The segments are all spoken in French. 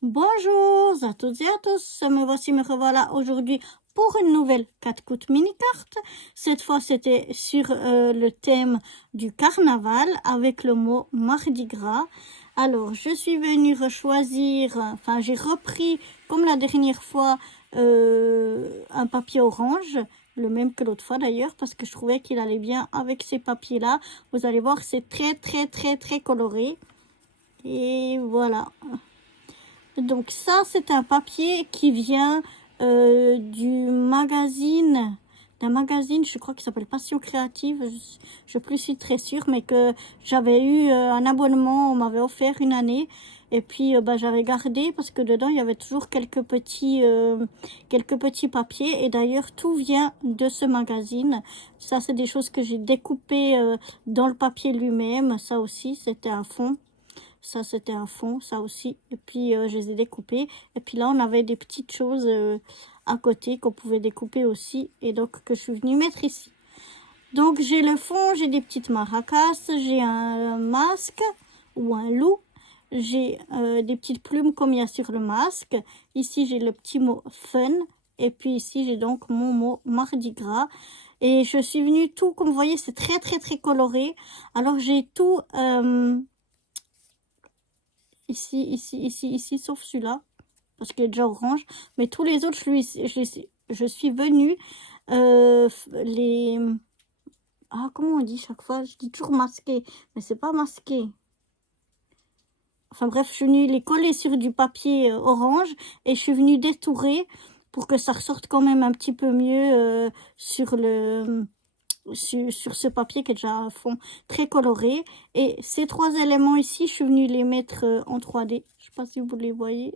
Bonjour à toutes et à tous, me revoilà aujourd'hui pour une nouvelle 4 coups mini-carte. Cette fois, c'était sur le thème du carnaval avec le mot Mardi Gras. Alors, je suis venue j'ai repris, comme la dernière fois, un papier orange, le même que l'autre fois d'ailleurs, parce que je trouvais qu'il allait bien avec ces papiers-là. Vous allez voir, c'est très coloré. Et voilà. Donc ça, c'est un papier qui vient d'un magazine, je crois qu'il s'appelle Passion Créative, je ne plus suis très sûre, mais que j'avais eu un abonnement, on m'avait offert une année, et puis j'avais gardé parce que dedans, il y avait toujours quelques petits papiers, et d'ailleurs, tout vient de ce magazine. Ça, c'est des choses que j'ai découpées dans le papier lui-même, ça aussi, c'était un fond. Ça, c'était un fond, ça aussi. Et puis, je les ai découpés. Et puis là, on avait des petites choses à côté qu'on pouvait découper aussi. Et donc, que je suis venue mettre ici. Donc, j'ai le fond, j'ai des petites maracas, j'ai un masque ou un loup. J'ai des petites plumes comme il y a sur le masque. Ici, j'ai le petit mot fun. Et puis ici, j'ai donc mon mot Mardi Gras. Et je suis venue tout, comme vous voyez, c'est très coloré. Alors, j'ai tout... Ici, sauf celui-là, parce qu'il est déjà orange. Mais tous les autres, je suis venue les... Ah, comment on dit chaque fois? Je dis toujours masqué, mais c'est pas masqué. Enfin bref, je suis venue les coller sur du papier orange et je suis venue détourer pour que ça ressorte quand même un petit peu mieux sur ce papier qui est déjà un fond très coloré. Et ces trois éléments ici, je suis venue les mettre en 3D. Je sais pas si vous les voyez.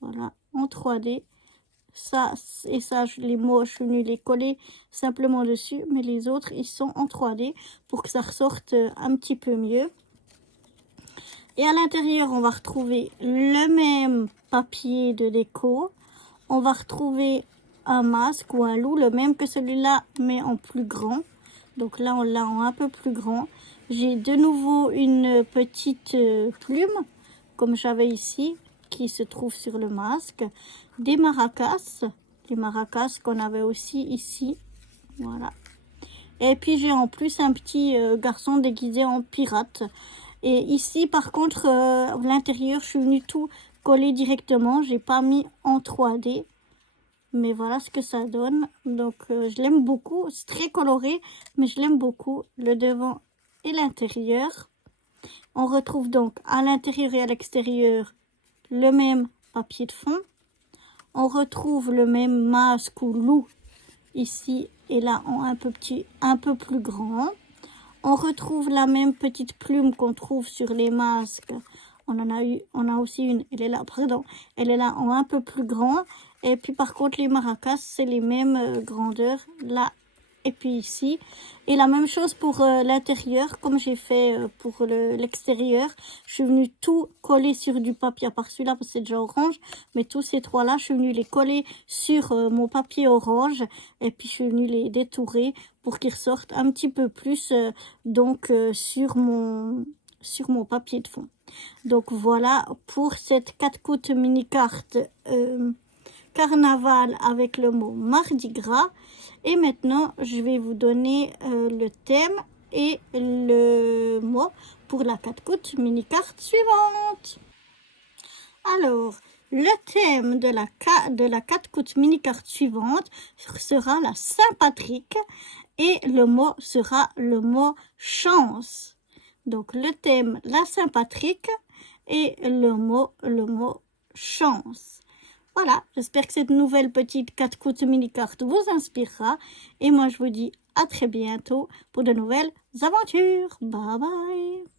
Voilà, en 3D. Ça et ça, les mots, je suis venue les coller simplement dessus. Mais les autres, ils sont en 3D pour que ça ressorte un petit peu mieux. Et à l'intérieur, on va retrouver le même papier de déco. On va retrouver un masque ou un loup, le même que celui-là, mais en plus grand. Donc là, on l'a en un peu plus grand. J'ai de nouveau une petite plume, comme j'avais ici, qui se trouve sur le masque. Des maracas, les maracas qu'on avait aussi ici. Voilà. Et puis j'ai en plus un petit garçon déguisé en pirate. Et ici, par contre, l'intérieur, je suis venue tout coller directement. J'ai pas mis en 3D. Mais voilà ce que ça donne. Donc, je l'aime beaucoup. C'est très coloré, mais je l'aime beaucoup. Le devant et l'intérieur. On retrouve donc à l'intérieur et à l'extérieur le même papier de fond. On retrouve le même masque ou loup ici et là en un peu plus grand. On retrouve la même petite plume qu'on trouve sur les masques. On a aussi une, elle est là, pardon, elle est là en un peu plus grand. Et puis par contre, les maracas, c'est les mêmes grandeurs, là et puis ici. Et la même chose pour l'intérieur, comme j'ai fait pour l'extérieur. Je suis venue tout coller sur du papier, à part celui-là, parce que c'est déjà orange. Mais tous ces trois-là, je suis venue les coller sur mon papier orange. Et puis je suis venue les détourer pour qu'ils ressortent un petit peu plus sur mon papier de fond. Donc voilà pour cette 4 coups mini carte carnaval avec le mot Mardi Gras. Et maintenant, je vais vous donner le thème et le mot pour la 4 coups mini carte suivante. Alors, le thème de la 4 coups mini carte suivante sera la Saint-Patrick et le mot sera le mot chance. Donc, le thème, la Saint-Patrick et le mot chance. Voilà, j'espère que cette nouvelle petite 4 coups mini-carte vous inspirera. Et moi, je vous dis à très bientôt pour de nouvelles aventures. Bye bye.